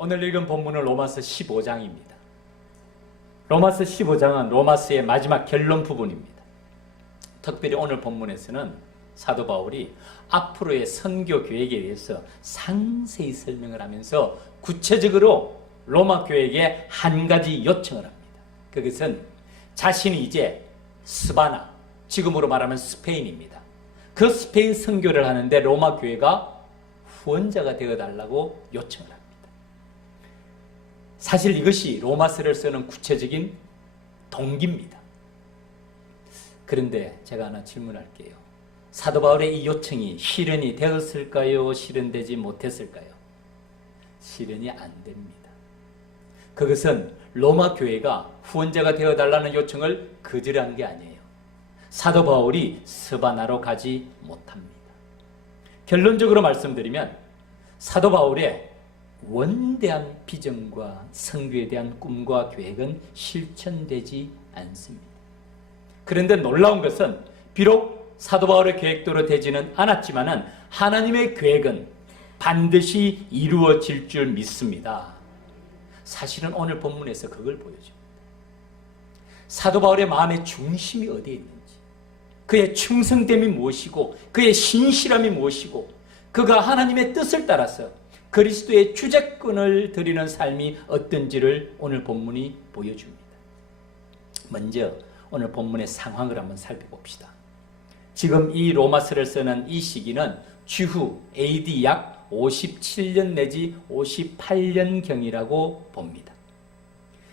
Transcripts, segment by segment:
오늘 읽은 본문은 로마서 15장입니다. 로마서 15장은 로마서의 마지막 결론 부분입니다. 특별히 오늘 본문에서는 사도 바울이 앞으로의 선교 계획에 대해서 상세히 설명을 하면서 구체적으로 로마 교회에게 한 가지 요청을 합니다. 그것은 자신이 이제 스바나, 지금으로 말하면 스페인입니다. 그 스페인 선교를 하는데 로마 교회가 후원자가 되어달라고 요청을 합니다. 사실 이것이 로마서를 쓰는 구체적인 동기입니다. 그런데 제가 하나 질문할게요. 사도 바울의 이 요청이 실현이 되었을까요? 실현되지 못했을까요? 실현이 안 됩니다. 그것은 로마 교회가 후원자가 되어달라는 요청을 거절한 게 아니에요. 사도 바울이 스바나로 가지 못합니다. 결론적으로 말씀드리면 사도 바울의 원대한 비전과 선교에 대한 꿈과 계획은 실천되지 않습니다. 그런데 놀라운 것은 비록 사도 바울의 계획대로 되지는 않았지만은 하나님의 계획은 반드시 이루어질 줄 믿습니다. 사실은 오늘 본문에서 그걸 보여줍니다. 사도 바울의 마음의 중심이 어디에 있는지, 그의 충성됨이 무엇이고 그의 신실함이 무엇이고 그가 하나님의 뜻을 따라서 그리스도의 주재권을 드리는 삶이 어떤지를 오늘 본문이 보여줍니다. 먼저 오늘 본문의 상황을 한번 살펴봅시다. 지금 이 로마서를 쓰는 이 시기는 주후 AD 약 57년 내지 58년경이라고 봅니다.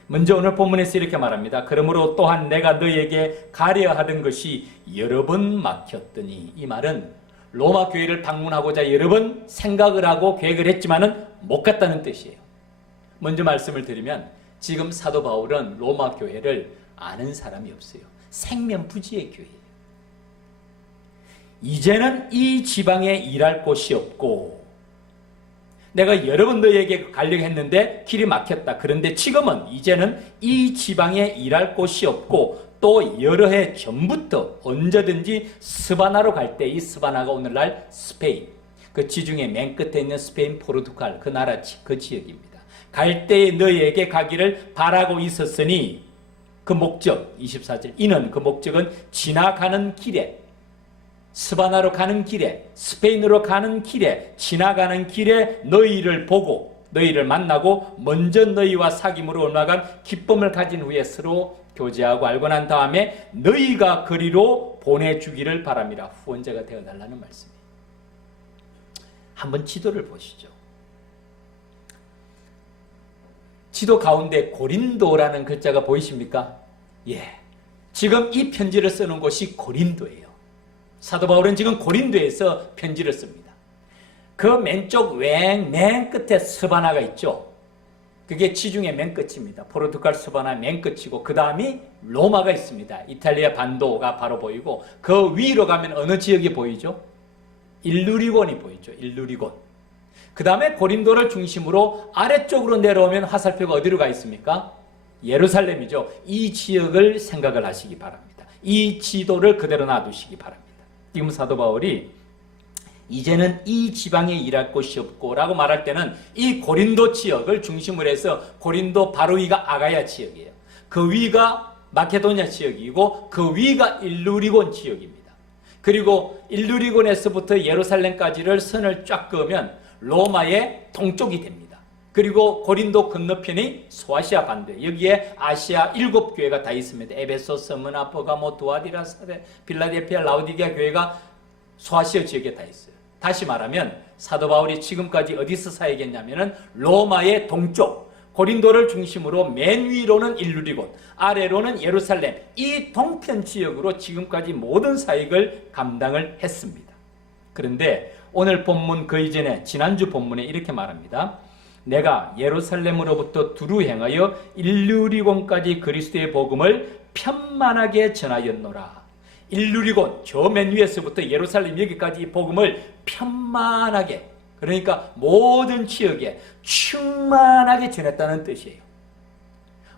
먼저 오늘 본문에서 이렇게 말합니다. 그러므로 또한 내가 너에게 가려 하던 것이 여러 번 막혔더니, 이 말은 로마 교회를 방문하고자 여러 번 생각을 하고 계획을 했지만은 못 갔다는 뜻이에요. 먼저 말씀을 드리면 지금 사도 바울은 로마 교회를 아는 사람이 없어요. 생면부지의 교회예요. 이제는 이 지방에 일할 곳이 없고, 내가 여러 번 너에게 가려고 했는데 길이 막혔다. 그런데 지금은 이제는 이 지방에 일할 곳이 없고 또 여러 해 전부터 언제든지 스바나로 갈 때, 이 스바나가 오늘날 스페인, 그 지중해 맨 끝에 있는 스페인, 포르투갈 그 나라 그 지역입니다. 갈 때에 너희에게 가기를 바라고 있었으니, 그 목적 24절, 이는 그 목적은 지나가는 길에, 스바나로 가는 길에, 스페인으로 가는 길에, 지나가는 길에 너희를 보고 너희를 만나고 먼저 너희와 사귐으로 올라간 기쁨을 가진 후에 서로 교제하고 알고 난 다음에 너희가 그리로 보내주기를 바랍니다. 후원자가 되어달라는 말씀이에요. 한번 지도를 보시죠. 지도 가운데 고린도라는 글자가 보이십니까? 예. 지금 이 편지를 쓰는 곳이 고린도예요. 사도 바울은 지금 고린도에서 편지를 씁니다. 그 맨쪽 맨 끝에 스바나가 있죠. 그게 지중해 맨 끝입니다. 포르투갈 스바나 맨 끝이고 그 다음이 로마가 있습니다. 이탈리아 반도가 바로 보이고 그 위로 가면 어느 지역이 보이죠? 일루리곤이 보이죠. 일루리곤. 그 다음에 고린도를 중심으로 아래쪽으로 내려오면 화살표가 어디로 가 있습니까? 예루살렘이죠. 이 지역을 생각을 하시기 바랍니다. 이 지도를 그대로 놔두시기 바랍니다. 지금 사도 바울이 이제는 이 지방에 일할 곳이 없고 라고 말할 때는 이 고린도 지역을 중심으로 해서 고린도 바로 위가 아가야 지역이에요. 그 위가 마케도냐 지역이고 그 위가 일루리곤 지역입니다. 그리고 일루리곤에서부터 예루살렘까지를 선을 쫙 그으면 로마의 동쪽이 됩니다. 그리고 고린도 건너편이 소아시아 반도, 여기에 아시아 7교회가 다 있습니다. 에베소, 스무나, 버가모, 두아디라, 사데, 빌라델피아, 라우디게아 교회가 소아시아 지역에 다 있어요. 다시 말하면 사도 바울이 지금까지 어디서 사역했냐면은 로마의 동쪽, 고린도를 중심으로 맨 위로는 일루리곤, 아래로는 예루살렘, 이 동편 지역으로 지금까지 모든 사역을 감당을 했습니다. 그런데 오늘 본문 그 이전에 지난주 본문에 이렇게 말합니다. 내가 예루살렘으로부터 두루 행하여 일루리곤까지 그리스도의 복음을 편만하게 전하였노라. 일루리곤 저 맨 위에서부터 예루살렘 여기까지 이 복음을 편만하게, 그러니까 모든 지역에 충만하게 전했다는 뜻이에요.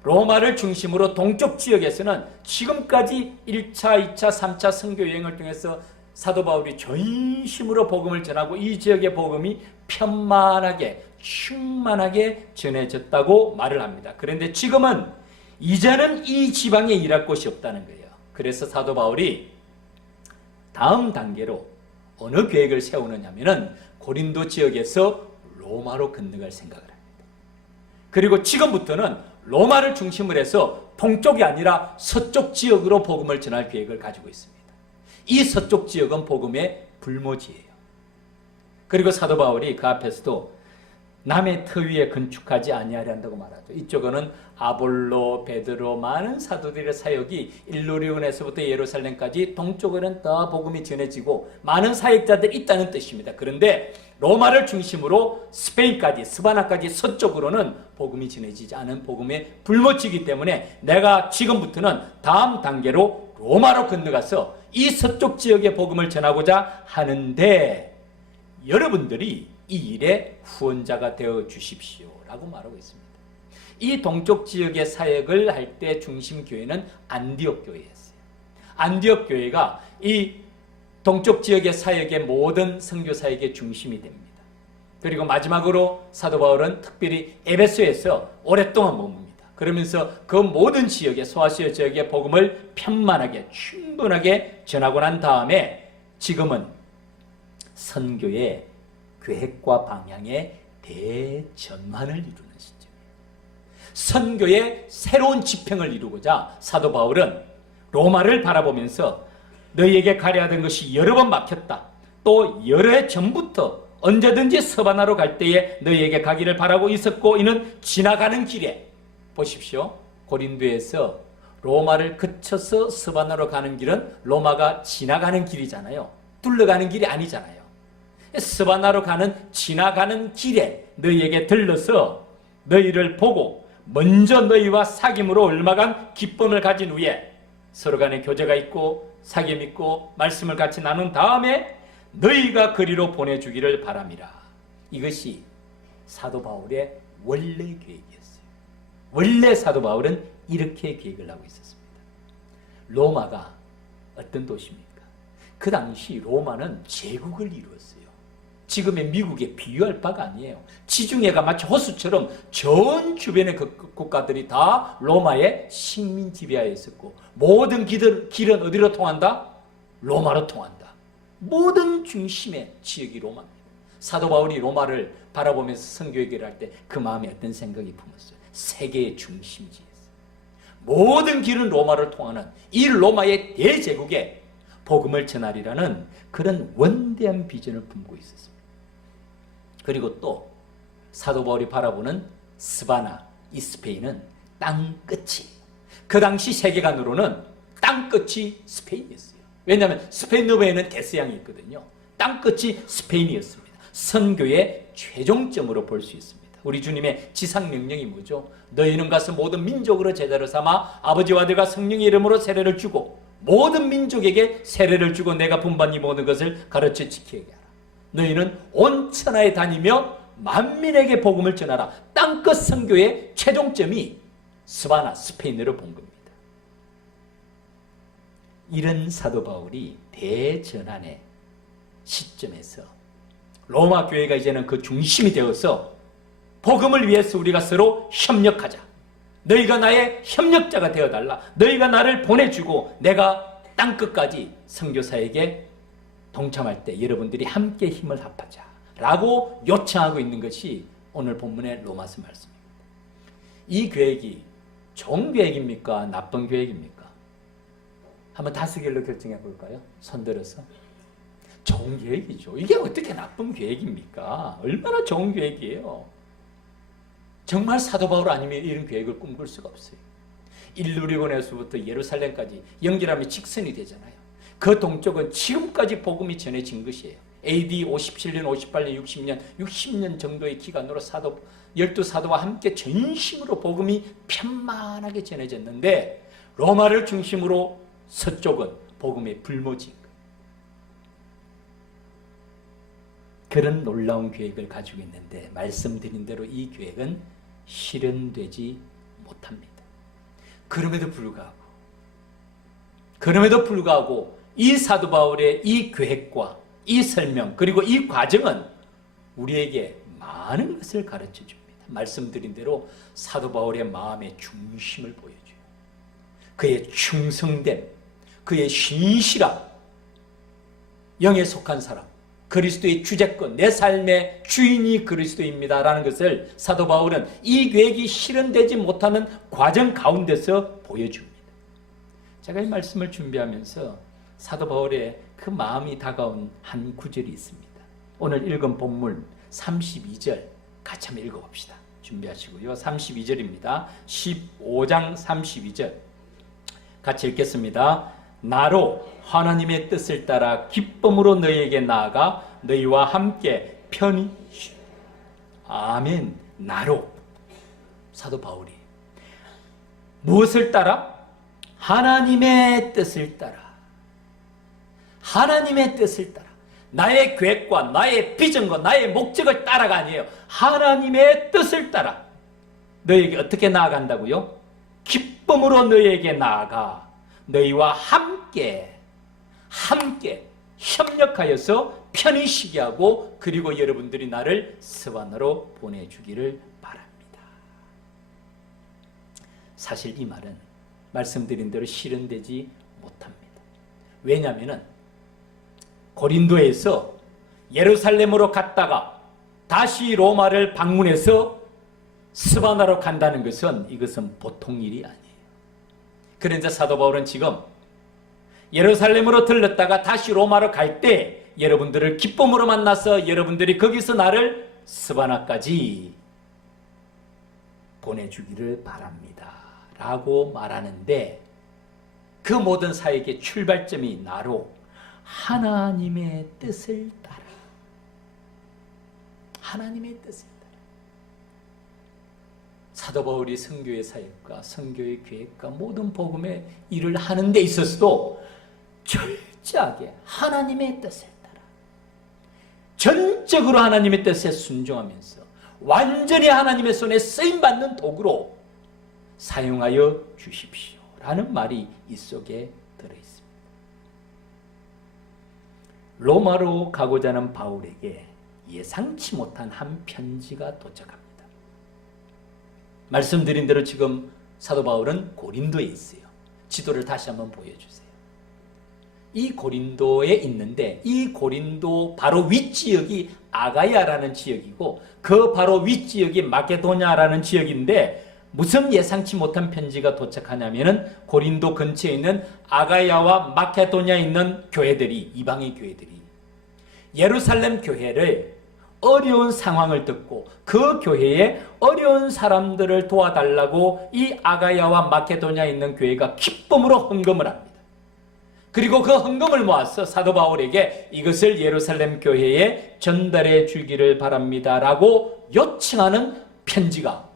로마를 중심으로 동쪽 지역에서는 지금까지 1차, 2차, 3차 선교 여행을 통해서 사도 바울이 전심으로 복음을 전하고 이 지역의 복음이 편만하게 충만하게 전해졌다고 말을 합니다. 그런데 지금은 이제는 이 지방에 일할 곳이 없다는 거예요. 그래서 사도 바울이 다음 단계로 어느 계획을 세우느냐면은 고린도 지역에서 로마로 건너갈 생각을 합니다. 그리고 지금부터는 로마를 중심으로 해서 동쪽이 아니라 서쪽 지역으로 복음을 전할 계획을 가지고 있습니다. 이 서쪽 지역은 복음의 불모지예요. 그리고 사도 바울이 그 앞에서도 남의 터 위에 건축하지 아니하려 한다고 말하죠. 이쪽은 아볼로, 베드로 많은 사도들의 사역이 일루리온에서부터 예루살렘까지 동쪽에는 더 복음이 전해지고 많은 사역자들이 있다는 뜻입니다. 그런데 로마를 중심으로 스페인까지, 스바나까지 서쪽으로는 복음이 전해지지 않은 복음의 불모지이기 때문에 내가 지금부터는 다음 단계로 로마로 건너가서 이 서쪽 지역의 복음을 전하고자 하는데 여러분들이 이 일의 후원자가 되어 주십시오 라고 말하고 있습니다. 이 동쪽 지역의 사역을 할 때 중심 교회는 안디옥 교회였어요. 안디옥 교회가 이 동쪽 지역의 사역의 모든 선교 사역의 중심이 됩니다. 그리고 마지막으로 사도 바울은 특별히 에베소에서 오랫동안 머뭅니다. 그러면서 그 모든 지역의 소아시아 지역의 복음을 편만하게 충분하게 전하고 난 다음에 지금은 선교의 계획과 방향의 대전환을 이루는 시점이에요. 선교의 새로운 지평을 이루고자 사도 바울은 로마를 바라보면서 너희에게 가려 하던 것이 여러 번 막혔다. 또 여러 해 전부터 언제든지 서바나로 갈 때에 너희에게 가기를 바라고 있었고 이는 지나가는 길에 보십시오. 고린도에서 로마를 거쳐서 서바나로 가는 길은 로마가 지나가는 길이잖아요. 둘러가는 길이 아니잖아요. 스바나로 가는 지나가는 길에 너희에게 들러서 너희를 보고 먼저 너희와 사귐으로 얼마간 기쁨을 가진 후에 서로 간에 교제가 있고 사귐 있고 말씀을 같이 나눈 다음에 너희가 그리로 보내주기를 바람이라. 이것이 사도 바울의 원래 계획이었어요. 원래 사도 바울은 이렇게 계획을 하고 있었습니다. 로마가 어떤 도시입니까? 그 당시 로마는 제국을 이루었어요. 지금의 미국에 비유할 바가 아니에요. 지중해가 마치 호수처럼 전 주변의 국가들이 다 로마의 식민 지배하에 있었고 모든 길은 어디로 통한다? 로마로 통한다. 모든 중심의 지역이 로마입니다. 사도 바울이 로마를 바라보면서 선교 얘기를 할 때 그 마음에 어떤 생각이 품었어요? 세계의 중심지였어요. 모든 길은 로마를 통하는 이 로마의 대제국에 복음을 전하리라는 그런 원대한 비전을 품고 있었습니다. 그리고 또 사도 바울이 바라보는 스바나, 이 스페인은 땅끝이, 그 당시 세계관으로는 땅끝이 스페인이었어요. 왜냐하면 스페인 너머에는 대서양이 있거든요. 땅끝이 스페인이었습니다. 선교의 최종점으로 볼 수 있습니다. 우리 주님의 지상명령이 뭐죠? 너희는 가서 모든 민족으로 제자를 삼아 아버지와 아들과 성령의 이름으로 세례를 주고 모든 민족에게 세례를 주고 내가 분반 이 모든 것을 가르쳐 지키게 하라. 너희는 온 천하에 다니며 만민에게 복음을 전하라. 땅끝 선교의 최종점이 스바나, 스페인으로 본 겁니다. 이런 사도 바울이 대전환의 시점에서 로마 교회가 이제는 그 중심이 되어서 복음을 위해서 우리가 서로 협력하자. 너희가 나의 협력자가 되어달라. 너희가 나를 보내주고 내가 땅끝까지 선교사에게 동참할 때 여러분들이 함께 힘을 합하자 라고 요청하고 있는 것이 오늘 본문의 로마서 말씀입니다. 이 계획이 좋은 계획입니까? 나쁜 계획입니까? 한번 다스결로 결정해 볼까요? 손들어서. 좋은 계획이죠. 이게 어떻게 나쁜 계획입니까? 얼마나 좋은 계획이에요. 정말 사도 바울 아니면 이런 계획을 꿈꿀 수가 없어요. 일루리온에서부터 예루살렘까지 연결하면 직선이 되잖아요. 그 동쪽은 지금까지 복음이 전해진 것이에요. AD 57년, 58년, 60년 정도의 기간으로 12사도와 함께 전심으로 복음이 편만하게 전해졌는데 로마를 중심으로 서쪽은 복음의 불모지인 거예요. 그런 놀라운 계획을 가지고 있는데 말씀드린 대로 이 계획은 실현되지 못합니다. 그럼에도 불구하고 이 사도 바울의 이 계획과 이 설명 그리고 이 과정은 우리에게 많은 것을 가르쳐 줍니다. 말씀드린 대로 사도 바울의 마음의 중심을 보여줘요. 그의 충성됨, 그의 신실함, 영에 속한 사람, 그리스도의 주재권, 내 삶의 주인이 그리스도입니다 라는 것을 사도 바울은 이 계획이 실현되지 못하는 과정 가운데서 보여줍니다. 제가 이 말씀을 준비하면서 사도 바울의 그 마음이 다가온 한 구절이 있습니다. 오늘 읽은 본문 32절 같이 한번 읽어봅시다. 준비하시고요. 32절입니다. 15장 32절 같이 읽겠습니다. 나로 하나님의 뜻을 따라 기쁨으로 너희에게 나아가 너희와 함께 편히 쉬. 아멘. 나로 사도 바울이 무엇을 따라? 하나님의 뜻을 따라. 하나님의 뜻을 따라. 나의 계획과 나의 비전과 나의 목적을 따라가 아니에요. 하나님의 뜻을 따라 너희에게 어떻게 나아간다고요? 기쁨으로 너희에게 나아가 너희와 함께 협력하여서 편히 쉬게 하고 그리고 여러분들이 나를 스바나로 보내주기를 바랍니다. 사실 이 말은 말씀드린 대로 실현되지 못합니다. 왜냐하면 고린도에서 예루살렘으로 갔다가 다시 로마를 방문해서 스바나로 간다는 것은 이것은 보통 일이 아니에요. 그런데 사도 바울은 지금 예루살렘으로 들렀다가 다시 로마로 갈 때 여러분들을 기쁨으로 만나서 여러분들이 거기서 나를 스바나까지 보내주기를 바랍니다 라고 말하는데 그 모든 사역의 출발점이 나로 하나님의 뜻을 따라 하나님의 뜻을 따라 사도 바울이 선교의 사역과 선교의 계획과 모든 복음의 일을 하는 데 있어서도 철저하게 하나님의 뜻을 따라 전적으로 하나님의 뜻에 순종하면서 완전히 하나님의 손에 쓰임받는 도구로 사용하여 주십시오 라는 말이 이 속에 들어있습니다. 로마로 가고자 하는 바울에게 예상치 못한 한 편지가 도착합니다. 말씀드린 대로 지금 사도 바울은 고린도에 있어요. 지도를 다시 한번 보여주세요. 이 고린도에 있는데 이 고린도 바로 윗지역이 아가야라는 지역이고 그 바로 윗지역이 마게도냐라는 지역인데 무슨 예상치 못한 편지가 도착하냐면은 고린도 근처에 있는 아가야와 마케도냐에 있는 교회들이 이방의 교회들이 예루살렘 교회를 어려운 상황을 듣고 그 교회에 어려운 사람들을 도와달라고 이 아가야와 마케도냐에 있는 교회가 기쁨으로 헌금을 합니다. 그리고 그 헌금을 모아서 사도 바울에게 이것을 예루살렘 교회에 전달해 주기를 바랍니다 라고 요청하는 편지가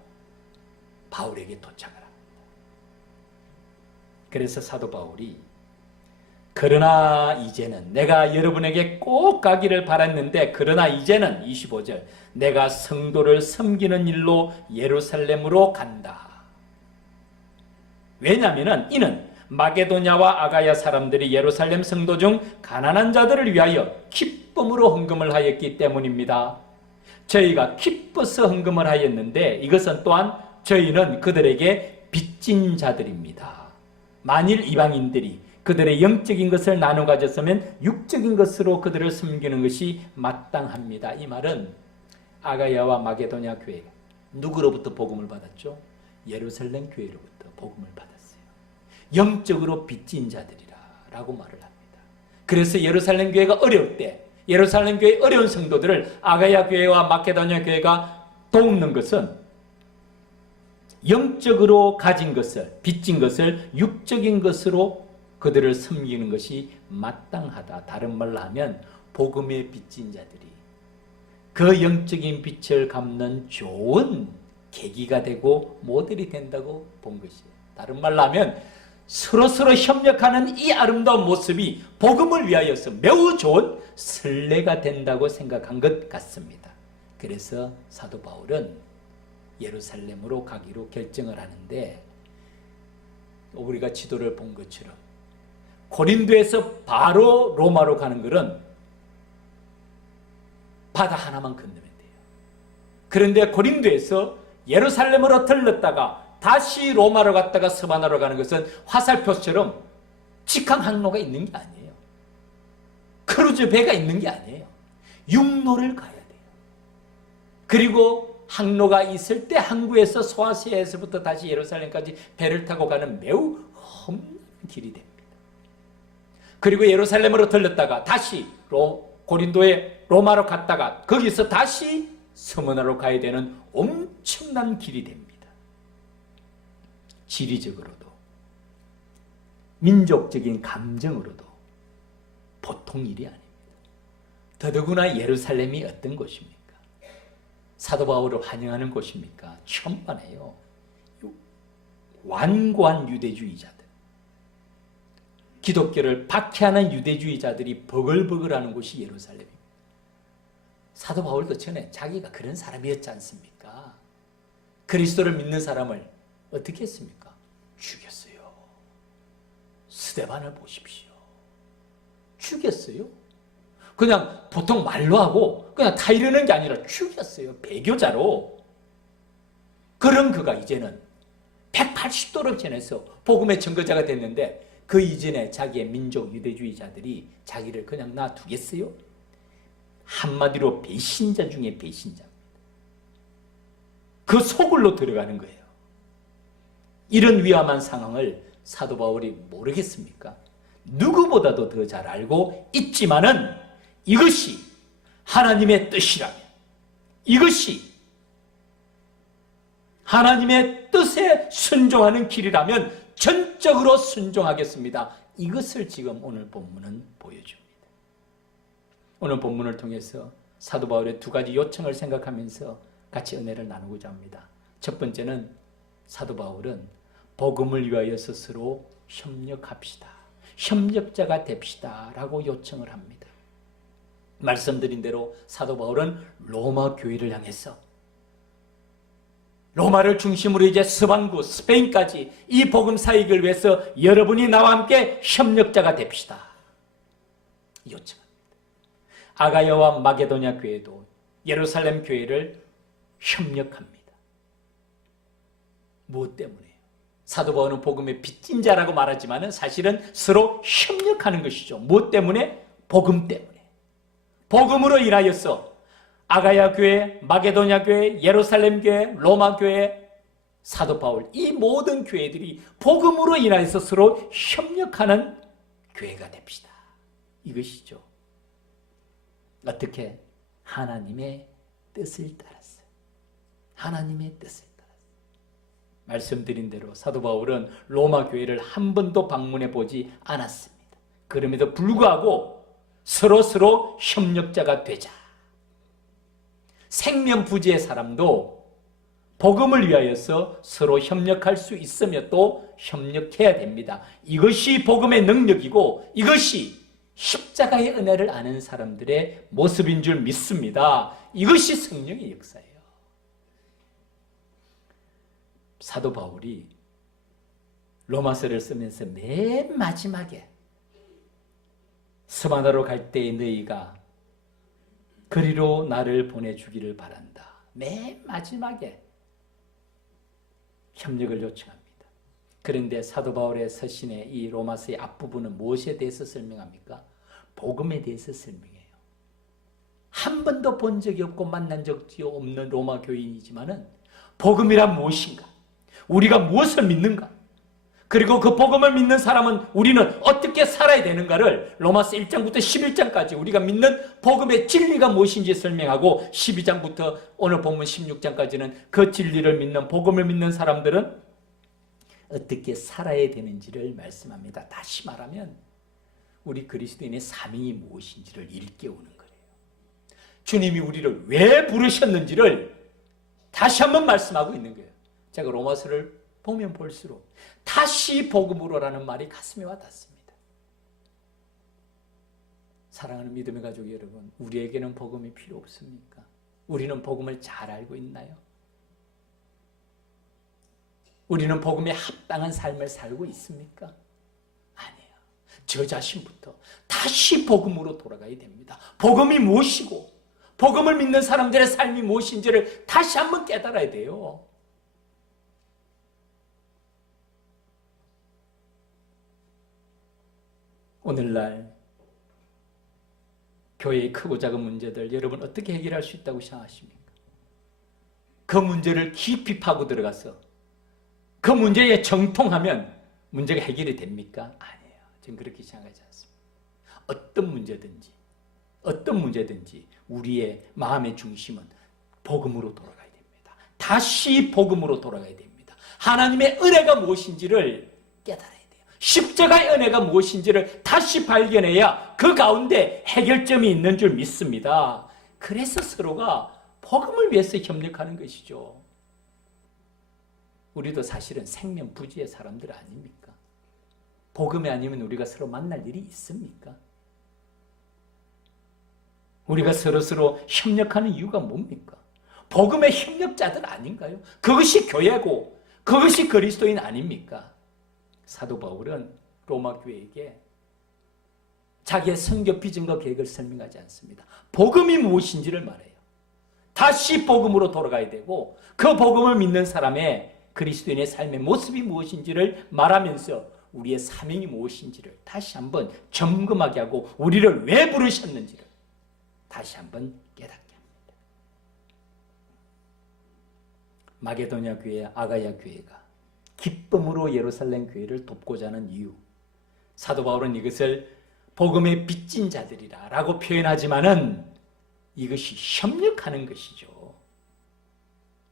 바울에게 도착을 합니다. 그래서 사도 바울이 그러나 이제는 내가 여러분에게 꼭 가기를 바랐는데 그러나 이제는 25절 내가 성도를 섬기는 일로 예루살렘으로 간다. 왜냐하면 이는 마게도냐와 아가야 사람들이 예루살렘 성도 중 가난한 자들을 위하여 기쁨으로 헌금을 하였기 때문입니다. 저희가 기뻐서 헌금을 하였는데 이것은 또한 저희는 그들에게 빚진 자들입니다. 만일 이방인들이 그들의 영적인 것을 나눠 가졌으면 육적인 것으로 그들을 섬기는 것이 마땅합니다. 이 말은 아가야와 마게도냐 교회 누구로부터 복음을 받았죠? 예루살렘 교회로부터 복음을 받았어요. 영적으로 빚진 자들이라 라고 말을 합니다. 그래서 예루살렘 교회가 어려울 때 예루살렘 교회 어려운 성도들을 아가야 교회와 마게도냐 교회가 돕는 것은 영적으로 가진 것을 빚진 것을 육적인 것으로 그들을 섬기는 것이 마땅하다. 다른 말로 하면 복음의 빚진 자들이 그 영적인 빚을 갚는 좋은 계기가 되고 모델이 된다고 본 것이에요. 다른 말로 하면 서로서로 협력하는 이 아름다운 모습이 복음을 위하여서 매우 좋은 선례가 된다고 생각한 것 같습니다. 그래서 사도 바울은 예루살렘으로 가기로 결정을 하는데 우리가 지도를 본 것처럼 고린도에서 바로 로마로 가는 것은 바다 하나만 건너면 돼요. 그런데 고린도에서 예루살렘으로 들렀다가 다시 로마로 갔다가 스바나로 가는 것은 화살표처럼 직항 항로가 있는 게 아니에요. 크루즈 배가 있는 게 아니에요. 육로를 가야 돼요. 그리고 항로가 있을 때 항구에서 소아시아에서부터 다시 예루살렘까지 배를 타고 가는 매우 험한 길이 됩니다. 그리고 예루살렘으로 들렀다가 다시 고린도의 로마로 갔다가 거기서 다시 스무나로 가야 되는 엄청난 길이 됩니다. 지리적으로도 민족적인 감정으로도 보통 일이 아닙니다. 더더구나 예루살렘이 어떤 곳입니까? 사도 바울을 환영하는 곳입니까? 천만에요. 완고한 유대주의자들, 기독교를 박해하는 유대주의자들이 버글버글하는 곳이 예루살렘입니다. 사도 바울도 전에 자기가 그런 사람이었지 않습니까? 그리스도를 믿는 사람을 어떻게 했습니까? 죽였어요. 스데반을 보십시오. 죽였어요. 그냥 보통 말로 하고 그냥 타이르는 게 아니라 죽였어요. 배교자로. 그런 그가 이제는 180도를 지나서 복음의 증거자가 됐는데 그 이전에 자기의 민족 유대주의자들이 자기를 그냥 놔두겠어요? 한마디로 배신자 중에 배신자입니다. 그 소굴로 들어가는 거예요. 이런 위험한 상황을 사도 바울이 모르겠습니까? 누구보다도 더 잘 알고 있지만은 이것이 하나님의 뜻이라면, 이것이 하나님의 뜻에 순종하는 길이라면 전적으로 순종하겠습니다. 이것을 지금 오늘 본문은 보여줍니다. 오늘 본문을 통해서 사도 바울의 두 가지 요청을 생각하면서 같이 은혜를 나누고자 합니다. 첫 번째는 사도 바울은 복음을 위하여 스스로 협력합시다. 협력자가 됩시다 라고 요청을 합니다. 말씀드린 대로 사도 바울은 로마 교회를 향해서 로마를 중심으로 이제 서방구 스페인까지 이 복음 사역을 위해서 여러분이 나와 함께 협력자가 됩시다 요청합니다. 아가야와 마게도냐 교회도 예루살렘 교회를 협력합니다. 무엇 때문에요? 사도 바울은 복음의 빚진 자라고 말하지만 사실은 서로 협력하는 것이죠. 무엇 때문에? 복음 때문에. 복음으로 인하여서 아가야 교회, 마게도냐 교회, 예루살렘 교회, 로마 교회, 사도 바울 이 모든 교회들이 복음으로 인하여서 서로 협력하는 교회가 됩시다. 이것이죠. 어떻게? 하나님의 뜻을 따랐어요. 하나님의 뜻을 따랐어요. 말씀드린 대로 사도 바울은 로마 교회를 한 번도 방문해 보지 않았습니다. 그럼에도 불구하고 서로 협력자가 되자. 생명부지의 사람도 복음을 위하여서 서로 협력할 수 있으며 또 협력해야 됩니다. 이것이 복음의 능력이고 이것이 십자가의 은혜를 아는 사람들의 모습인 줄 믿습니다. 이것이 성령의 역사예요. 사도 바울이 로마서를 쓰면서 맨 마지막에 스바나로 갈 때에 너희가 그리로 나를 보내주기를 바란다. 맨 마지막에 협력을 요청합니다. 그런데 사도 바울의 서신의 이 로마서의 앞부분은 무엇에 대해서 설명합니까? 복음에 대해서 설명해요. 한 번도 본 적이 없고 만난 적이 없는 로마 교인이지만은 복음이란 무엇인가? 우리가 무엇을 믿는가? 그리고 그 복음을 믿는 사람은 우리는 어떻게 살아야 되는가를 로마서 1장부터 11장까지 우리가 믿는 복음의 진리가 무엇인지 설명하고 12장부터 오늘 본문 16장까지는 그 진리를 믿는 복음을 믿는 사람들은 어떻게 살아야 되는지를 말씀합니다. 다시 말하면 우리 그리스도인의 사명이 무엇인지를 일깨우는 거예요. 주님이 우리를 왜 부르셨는지를 다시 한번 말씀하고 있는 거예요. 제가 로마서를 보면 볼수록 다시 복음으로라는 말이 가슴에 와닿습니다. 사랑하는 믿음의 가족 여러분, 우리에게는 복음이 필요 없습니까? 우리는 복음을 잘 알고 있나요? 우리는 복음에 합당한 삶을 살고 있습니까? 아니에요. 저 자신부터 다시 복음으로 돌아가야 됩니다. 복음이 무엇이고 복음을 믿는 사람들의 삶이 무엇인지를 다시 한번 깨달아야 돼요. 오늘날 교회의 크고 작은 문제들 여러분 어떻게 해결할 수 있다고 생각하십니까? 그 문제를 깊이 파고 들어가서 그 문제에 정통하면 문제가 해결이 됩니까? 아니에요. 저는 그렇게 생각하지 않습니다. 어떤 문제든지 우리의 마음의 중심은 복음으로 돌아가야 됩니다. 다시 복음으로 돌아가야 됩니다. 하나님의 은혜가 무엇인지를 깨달아야 돼요. 십자가의 은혜가 무엇인지를 다시 발견해야 그 가운데 해결점이 있는 줄 믿습니다. 그래서 서로가 복음을 위해서 협력하는 것이죠. 우리도 사실은 생명부지의 사람들 아닙니까? 복음이 아니면 우리가 서로 만날 일이 있습니까? 우리가 서로 협력하는 이유가 뭡니까? 복음의 협력자들 아닌가요? 그것이 교회고 그것이 그리스도인 아닙니까? 사도 바울은 로마 교회에게 자기의 선교 비전과 계획을 설명하지 않습니다. 복음이 무엇인지를 말해요. 다시 복음으로 돌아가야 되고 그 복음을 믿는 사람의 그리스도인의 삶의 모습이 무엇인지를 말하면서 우리의 사명이 무엇인지를 다시 한번 점검하게 하고 우리를 왜 부르셨는지를 다시 한번 깨닫게 합니다. 마게도냐 교회, 아가야 교회가 기쁨으로 예루살렘 교회를 돕고자 하는 이유, 사도 바울은 이것을 복음의 빚진 자들이라 라고 표현하지만은 이것이 협력하는 것이죠.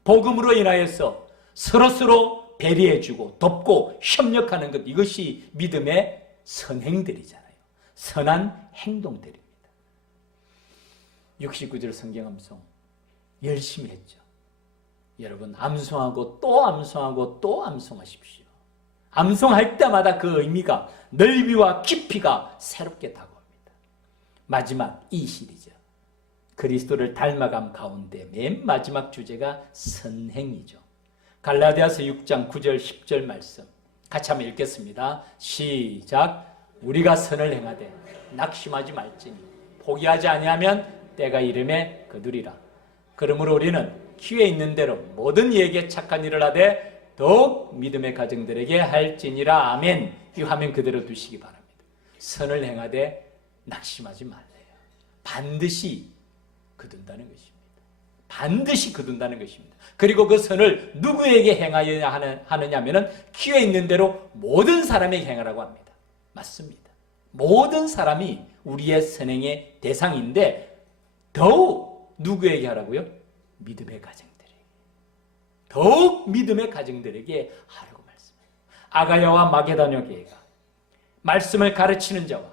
복음으로 인하여서 서로 배려해주고 돕고 협력하는 것, 이것이 믿음의 선행들이잖아요. 선한 행동들입니다. 69절 성경 암송 열심히 했죠. 여러분 암송하고 또 암송하고 또 암송하십시오. 암송할 때마다 그 의미가 넓이와 깊이가 새롭게 다가옵니다. 마지막 이 시리즈 그리스도를 닮아감 가운데 맨 마지막 주제가 선행이죠. 갈라디아서 6장 9절 10절 말씀 같이 한번 읽겠습니다. 시작. 우리가 선을 행하되 낙심하지 말지니 포기하지 아니하면 때가 이름에 거두리라. 그러므로 우리는 기회 있는 대로 모든 이에게 착한 일을 하되 더욱 믿음의 가정들에게 할지니라. 아멘. 이 화면 그대로 두시기 바랍니다. 선을 행하되 낙심하지 말래요. 반드시 거둔다는 것입니다. 반드시 거둔다는 것입니다. 그리고 그 선을 누구에게 행하여야 하느냐 하면은 기회 있는 대로 모든 사람에게 행하라고 합니다. 맞습니다. 모든 사람이 우리의 선행의 대상인데 더욱 누구에게 하라고요? 믿음의 가정들에게. 더욱 믿음의 가정들에게 하라고 말씀해요. 아가야와 마게도냐 교회가 말씀을 가르치는 자와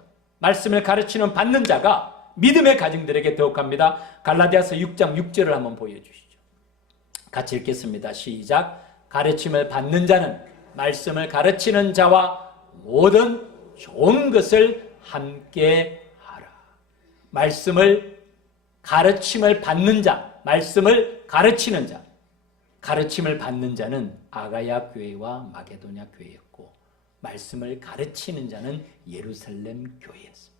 말씀을 가르치는 받는 자가 믿음의 가정들에게 더욱 합니다. 갈라디아서 6장 6절을 한번 보여주시죠. 같이 읽겠습니다. 시작. 가르침을 받는 자는 말씀을 가르치는 자와 모든 좋은 것을 함께 하라. 가르침을 받는 자, 말씀을 가르치는 자, 가르침을 받는 자는 아가야 교회와 마게도냐 교회였고 말씀을 가르치는 자는 예루살렘 교회였습니다.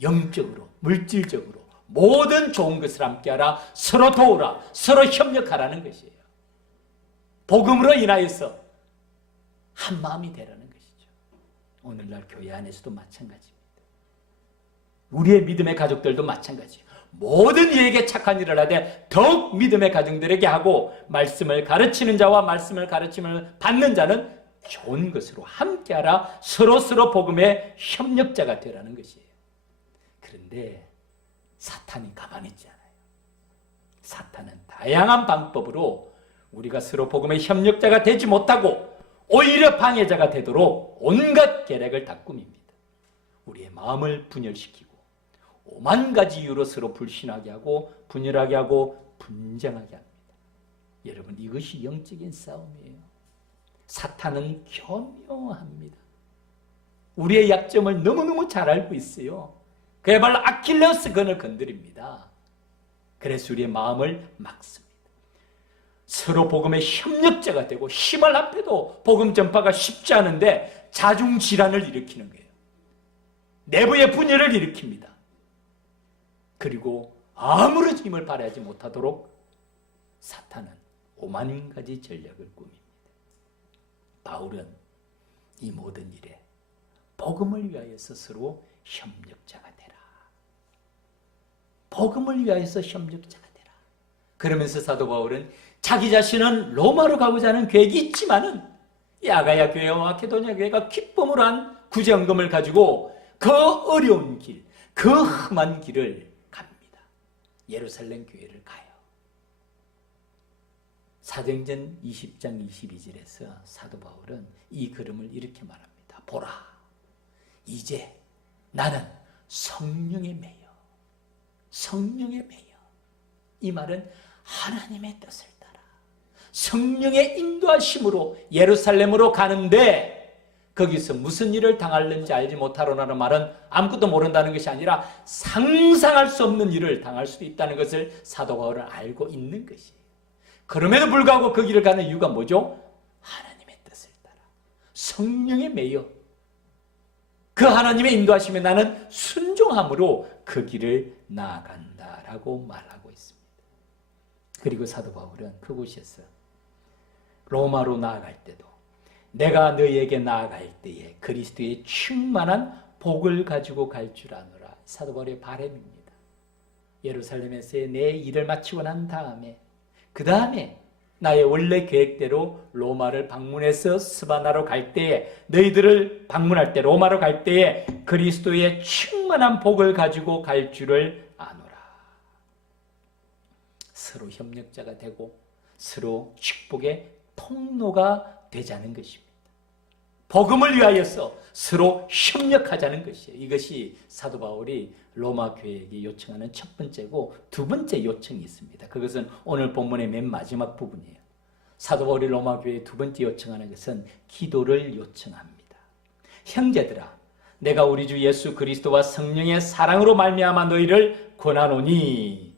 영적으로, 물질적으로 모든 좋은 것을 함께하라, 서로 도우라, 서로 협력하라는 것이에요. 복음으로 인하여서 한 마음이 되라는 것이죠. 오늘날 교회 안에서도 마찬가지입니다. 우리의 믿음의 가족들도 마찬가지예요. 모든 이에게 착한 일을 하되 더욱 믿음의 가정들에게 하고 말씀을 가르치는 자와 말씀을 가르침을 받는 자는 좋은 것으로 함께하라, 서로 복음의 협력자가 되라는 것이에요. 그런데 사탄이 가만히 있지 않아요. 사탄은 다양한 방법으로 우리가 서로 복음의 협력자가 되지 못하고 오히려 방해자가 되도록 온갖 계략을 다 꾸밉니다. 우리의 마음을 분열시키고 오만 가지 이유로 서로 불신하게 하고 분열하게 하고 분쟁하게 합니다. 여러분, 이것이 영적인 싸움이에요. 사탄은 교묘합니다. 우리의 약점을 너무너무 잘 알고 있어요. 그야말로 아킬레오스 건을 건드립니다. 그래서 우리의 마음을 막습니다. 서로 복음의 협력자가 되고 힘을 합해도 복음 전파가 쉽지 않은데 자중질환을 일으키는 거예요. 내부의 분열을 일으킵니다. 그리고 아무런 힘을 발휘하지 못하도록 사탄은 오만 가지 전략을 꾸밉니다. 바울은 이 모든 일에 복음을 위하여 스스로 협력자가 되라. 복음을 위하여서 협력자가 되라. 그러면서 사도 바울은 자기 자신은 로마로 가고자 하는 계획이 있지만은 이 아가야 교회와 마케도냐 교회가 기쁨으로 한 구제헌금을 가지고 그 어려운 길, 그 험한 길을 갑니다. 예루살렘 교회를 가요. 사도행전 20장 22절에서 사도 바울은 이 걸음을 이렇게 말합니다. 보라, 이제 나는 성령에 매여. 성령에 매여. 이 말은 하나님의 뜻을 따라 성령의 인도하심으로 예루살렘으로 가는데 거기서 무슨 일을 당할는지 알지 못하노라는 말은 아무것도 모른다는 것이 아니라 상상할 수 없는 일을 당할 수도 있다는 것을 사도 바울은 알고 있는 것이에요. 그럼에도 불구하고 그 길을 가는 이유가 뭐죠? 하나님의 뜻을 따라 성령에 매여 그 하나님의 인도하심에 나는 순종함으로 그 길을 나아간다라고 말하고 있습니다. 그리고 사도 바울은 그곳에서 로마로 나아갈 때도 내가 너희에게 나아갈 때에 그리스도의 충만한 복을 가지고 갈 줄 아노라. 사도 바울의 바람입니다. 예루살렘에서의 내 일을 마치고 난 다음에 그 다음에 나의 원래 계획대로 로마를 방문해서 스바나로 갈 때에 너희들을 방문할 때 로마로 갈 때에 그리스도의 충만한 복을 가지고 갈 줄을 아노라. 서로 협력자가 되고 서로 축복의 통로가 되자는 것입니다. 복음을 위하여서 서로 협력하자는 것이에요. 이것이 사도 바울이 로마 교회에게 요청하는 첫 번째고 두 번째 요청이 있습니다. 그것은 오늘 본문의 맨 마지막 부분이에요. 사도 바울이 로마 교회에 두 번째 요청하는 것은 기도를 요청합니다. 형제들아, 내가 우리 주 예수 그리스도와 성령의 사랑으로 말미암아 너희를 권하노니.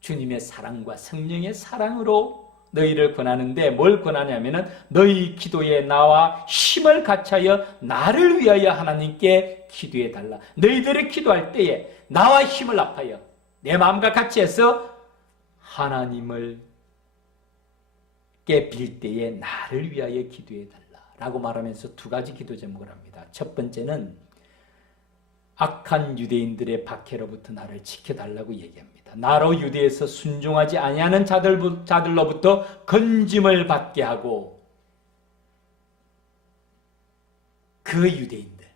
주님의 사랑과 성령의 사랑으로 너희를 권하는데 뭘 권하냐면은 너희 기도에 나와 힘을 같이하여 나를 위하여 하나님께 기도해 달라. 너희들이 기도할 때에 나와 힘을 합하여 내 마음과 같이 해서 하나님을 빌 때에 나를 위하여 기도해 달라라고 말하면서 두 가지 기도 제목을 합니다. 첫 번째는 악한 유대인들의 박해로부터 나를 지켜달라고 얘기합니다. 나로 유대에서 순종하지 아니하는 자들로부터 건짐을 받게 하고 그 유대인들,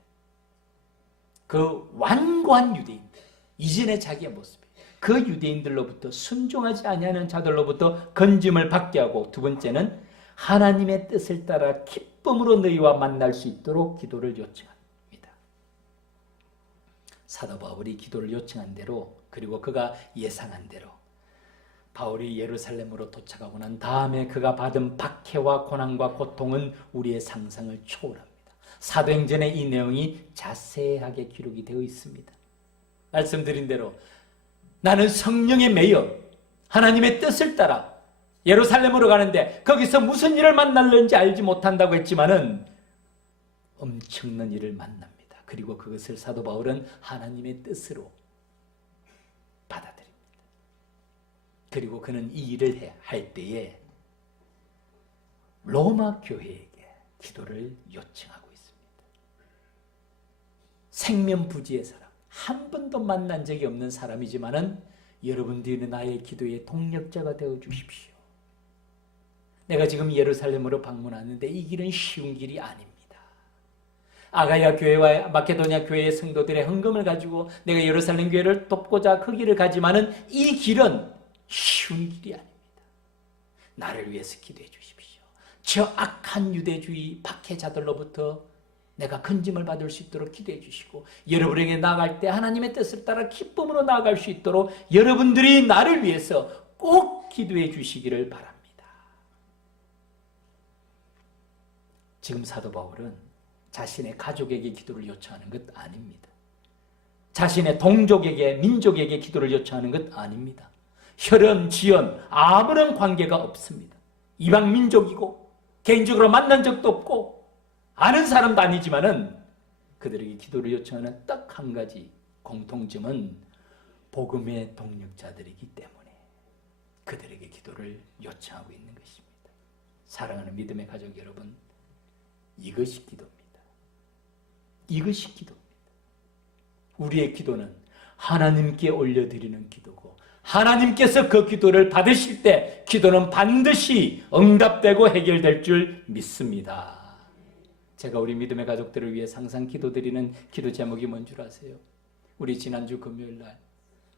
그 완고한 유대인들, 이전의 자기의 모습, 그 유대인들로부터 순종하지 아니하는 자들로부터 건짐을 받게 하고 두 번째는 하나님의 뜻을 따라 기쁨으로 너희와 만날 수 있도록 기도를 요청합니다. 사도 바울이 기도를 요청한 대로 그리고 그가 예상한 대로 바울이 예루살렘으로 도착하고 난 다음에 그가 받은 박해와 고난과 고통은 우리의 상상을 초월합니다. 사도행전에 이 내용이 자세하게 기록이 되어 있습니다. 말씀드린 대로 나는 성령에 매여 하나님의 뜻을 따라 예루살렘으로 가는데 거기서 무슨 일을 만날는지 알지 못한다고 했지만은 엄청난 일을 만납니다. 그리고 그것을 사도 바울은 하나님의 뜻으로 받아들입니다. 그리고 그는 이 일을 할 때에 로마 교회에게 기도를 요청하고 있습니다. 생면부지의 사람, 한 번도 만난 적이 없는 사람이지만은 여러분들이 나의 기도의 동력자가 되어 주십시오. 내가 지금 예루살렘으로 방문하는데 이 길은 쉬운 길이 아닙니다. 아가야 교회와 마케도냐 교회의 성도들의 헌금을 가지고 내가 예루살렘 교회를 돕고자 그 길을 가지만은 이 길은 쉬운 길이 아닙니다. 나를 위해서 기도해 주십시오. 저 악한 유대주의 박해자들로부터 내가 건짐을 받을 수 있도록 기도해 주시고 여러분에게 나아갈 때 하나님의 뜻을 따라 기쁨으로 나아갈 수 있도록 여러분들이 나를 위해서 꼭 기도해 주시기를 바랍니다. 지금 사도 바울은 자신의 가족에게 기도를 요청하는 것 아닙니다. 자신의 동족에게, 민족에게 기도를 요청하는 것 아닙니다. 혈연, 지연, 아무런 관계가 없습니다. 이방 민족이고 개인적으로 만난 적도 없고 아는 사람도 아니지만은 그들에게 기도를 요청하는 딱 한 가지 공통점은 복음의 동력자들이기 때문에 그들에게 기도를 요청하고 있는 것입니다. 사랑하는 믿음의 가족 여러분, 이것이 기도입니다. 이것이 기도입니다. 우리의 기도는 하나님께 올려드리는 기도고, 하나님께서 그 기도를 받으실 때 기도는 반드시 응답되고 해결될 줄 믿습니다. 제가 우리 믿음의 가족들을 위해 항상 기도드리는 기도 제목이 뭔 줄 아세요? 우리 지난주 금요일날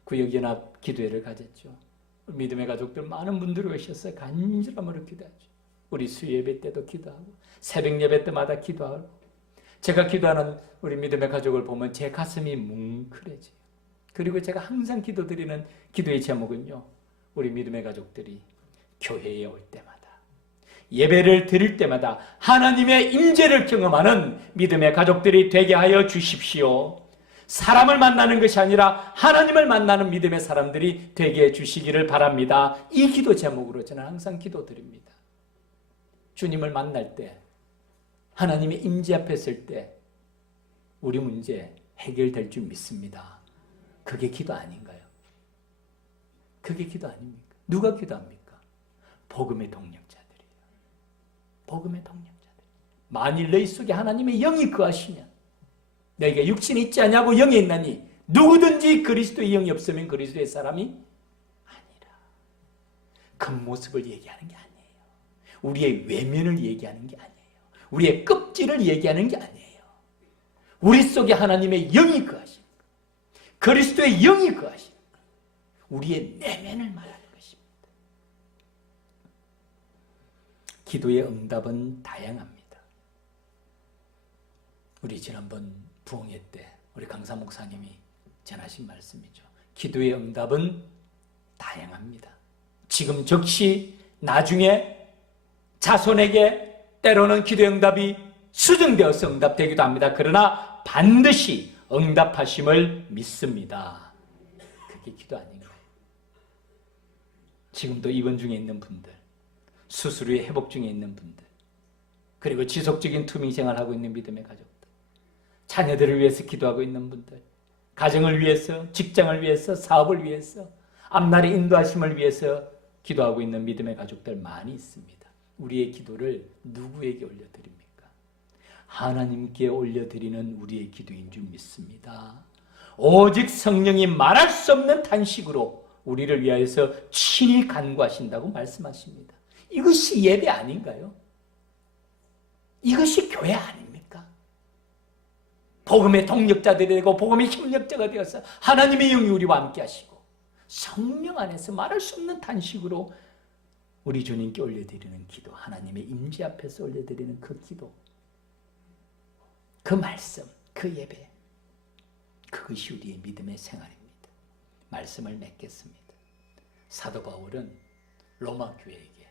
구역연합 기도회를 가졌죠. 믿음의 가족들 많은 분들이 오셨어요. 간절함으로 기도하죠. 우리 수요예배 때도 기도하고 새벽 예배 때마다 기도하고, 제가 기도하는 우리 믿음의 가족을 보면 제 가슴이 뭉클해져요. 그리고 제가 항상 기도드리는 기도의 제목은요, 우리 믿음의 가족들이 교회에 올 때마다, 예배를 드릴 때마다 하나님의 임재를 경험하는 믿음의 가족들이 되게 하여 주십시오. 사람을 만나는 것이 아니라 하나님을 만나는 믿음의 사람들이 되게 해주시기를 바랍니다. 이 기도 제목으로 저는 항상 기도드립니다. 주님을 만날 때, 하나님의 임재 앞에 설 때 우리 문제 해결될 줄 믿습니다. 그게 기도 아닌가요? 그게 기도 아닙니까? 누가 기도합니까? 복음의 동력자들이에요. 복음의 동력자들. 만일 너희 속에 하나님의 영이 거하시면, 너희가 육신이 있지 않냐고 영이 있나니 누구든지 그리스도의 영이 없으면 그리스도의 사람이 아니라. 겉모습을 얘기하는 게 아니에요. 우리의 외면을 얘기하는 게 아니에요. 우리의 껍질을 얘기하는 게 아니에요. 우리 속에 하나님의 영이 거하시는 것, 그리스도의 영이 거하시는 것, 우리의 내면을 말하는 것입니다. 기도의 응답은 다양합니다. 우리 지난번 부흥회 때 우리 강사 목사님이 전하신 말씀이죠. 기도의 응답은 다양합니다. 지금 즉시, 나중에, 자손에게 때로는 기도의 응답이 수정되어서 응답되기도 합니다. 그러나 반드시 응답하심을 믿습니다. 그게 기도 아닌가요? 지금도 입원 중에 있는 분들, 수술 후에 회복 중에 있는 분들, 그리고 지속적인 투명 생활하고 있는 믿음의 가족들, 자녀들을 위해서 기도하고 있는 분들, 가정을 위해서, 직장을 위해서, 사업을 위해서, 앞날의 인도하심을 위해서 기도하고 있는 믿음의 가족들 많이 있습니다. 우리의 기도를 누구에게 올려드립니까? 하나님께 올려드리는 우리의 기도인 줄 믿습니다. 오직 성령이 말할 수 없는 탄식으로 우리를 위하여서 친히 간구하신다고 말씀하십니다. 이것이 예배 아닌가요? 이것이 교회 아닙니까? 복음의 동력자들이 되고 복음의 협력자가 되어서 하나님의 영이 우리와 함께 하시고 성령 안에서 말할 수 없는 탄식으로 우리 주님께 올려드리는 기도, 하나님의 임재 앞에서 올려드리는 그 기도, 그 말씀, 그 예배, 그것이 우리의 믿음의 생활입니다. 말씀을 맺겠습니다. 사도 바울은 로마 교회에게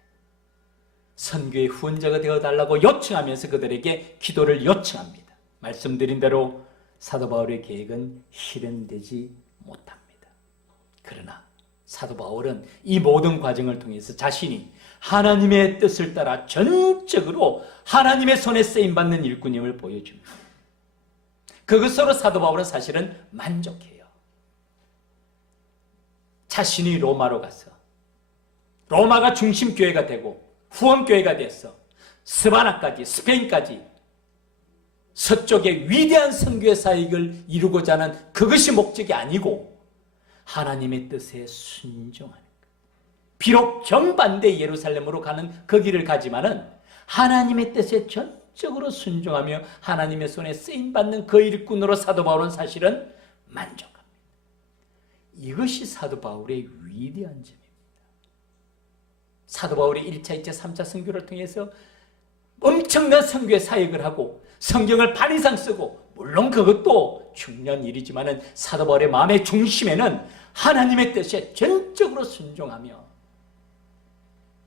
선교의 후원자가 되어달라고 요청하면서 그들에게 기도를 요청합니다. 말씀드린 대로 사도 바울의 계획은 실현되지 못합니다. 그러나 사도 바울은 이 모든 과정을 통해서 자신이 하나님의 뜻을 따라 전적으로 하나님의 손에 쓰임받는 일꾼임을 보여줍니다. 그것으로 사도 바울은 사실은 만족해요. 자신이 로마로 가서 로마가 중심교회가 되고 후원교회가 돼서 스바나까지, 스페인까지 서쪽의 위대한 선교의 사역을 이루고자 하는 그것이 목적이 아니고 하나님의 뜻에 순종하는 것. 비록 정반대 예루살렘으로 가는 그 길을 가지만은 하나님의 뜻에 전적으로 순종하며 하나님의 손에 쓰임받는 그 일꾼으로 사도 바울은 사실은 만족합니다. 이것이 사도 바울의 위대한 점입니다. 사도 바울이 1차, 2차, 3차 선교를 통해서 엄청난 선교의 사역을 하고 성경을 반 이상 쓰고, 물론 그것도 중요한 일이지만은 사도 바울의 마음의 중심에는 하나님의 뜻에 전적으로 순종하며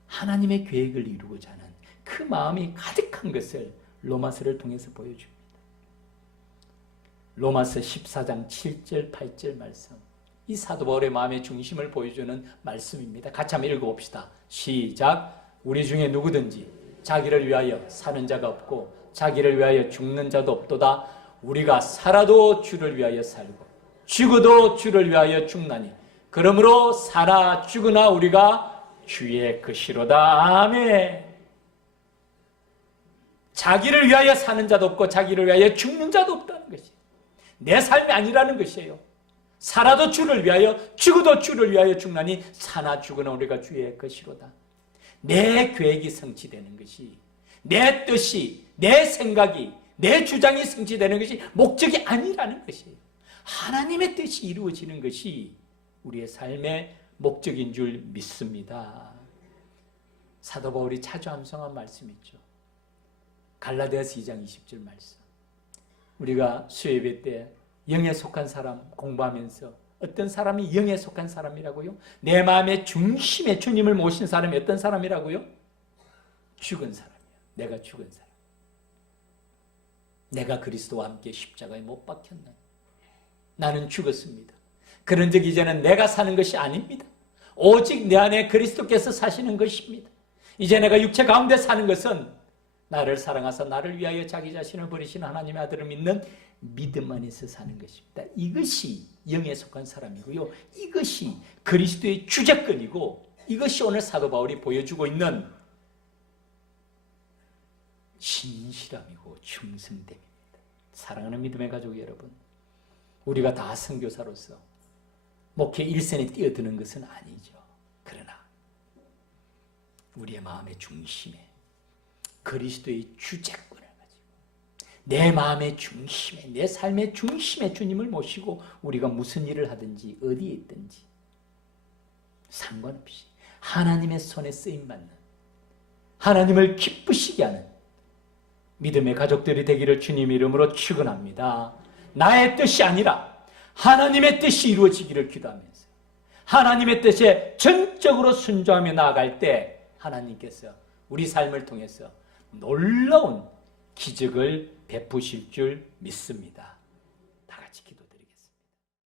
하나님의 계획을 이루고자 하는 그 마음이 가득한 것을 로마서를 통해서 보여줍니다. 로마서 14장 7절 8절 말씀, 이 사도 바울의 마음의 중심을 보여주는 말씀입니다. 같이 한번 읽어봅시다. 시작. 우리 중에 누구든지 자기를 위하여 사는 자가 없고 자기를 위하여 죽는 자도 없도다. 우리가 살아도 주를 위하여 살고 죽어도 주를 위하여 죽나니 그러므로 살아 죽으나 우리가 주의 것이로다. 아멘. 자기를 위하여 사는 자도 없고 자기를 위하여 죽는 자도 없다는 것이에요. 내 삶이 아니라는 것이에요. 살아도 주를 위하여 죽어도 주를 위하여 죽나니 사나 죽으나 우리가 주의 것이로다. 내 계획이 성취되는 것이, 내 뜻이, 내 생각이, 내 주장이 성취되는 것이 목적이 아니라는 것이에요. 하나님의 뜻이 이루어지는 것이 우리의 삶의 목적인 줄 믿습니다. 사도 바울이 자주 암송한 말씀 있죠. 갈라디아서 2장 20절 말씀. 우리가 수요예배 때 영에 속한 사람 공부하면서 어떤 사람이 영에 속한 사람이라고요? 내 마음의 중심에 주님을 모신 사람이 어떤 사람이라고요? 죽은 사람이야. 내가 죽은 사람. 내가 그리스도와 함께 십자가에 못 박혔나니 나는 죽었습니다. 그런 적 이제는 내가 사는 것이 아닙니다. 오직 내 안에 그리스도께서 사시는 것입니다. 이제 내가 육체 가운데 사는 것은 나를 사랑하사 나를 위하여 자기 자신을 버리신 하나님의 아들을 믿는 믿음 안에서 사는 것입니다. 이것이 영에 속한 사람이고요. 이것이 그리스도의 주재권이고 이것이 오늘 사도 바울이 보여주고 있는 신실함이고 충성됨입니다. 사랑하는 믿음의 가족 여러분, 우리가 다 선교사로서 목회 일선에 뛰어드는 것은 아니죠. 그러나 우리의 마음의 중심에 그리스도의 주재권을 가지고 내 마음의 중심에, 내 삶의 중심에 주님을 모시고 우리가 무슨 일을 하든지 어디에 있든지 상관없이 하나님의 손에 쓰임받는, 하나님을 기쁘시게 하는 믿음의 가족들이 되기를 주님 이름으로 축원합니다. 나의 뜻이 아니라 하나님의 뜻이 이루어지기를 기도하면서 하나님의 뜻에 전적으로 순종하며 나아갈 때 하나님께서 우리 삶을 통해서 놀라운 기적을 베푸실 줄 믿습니다. 다 같이 기도드립니다.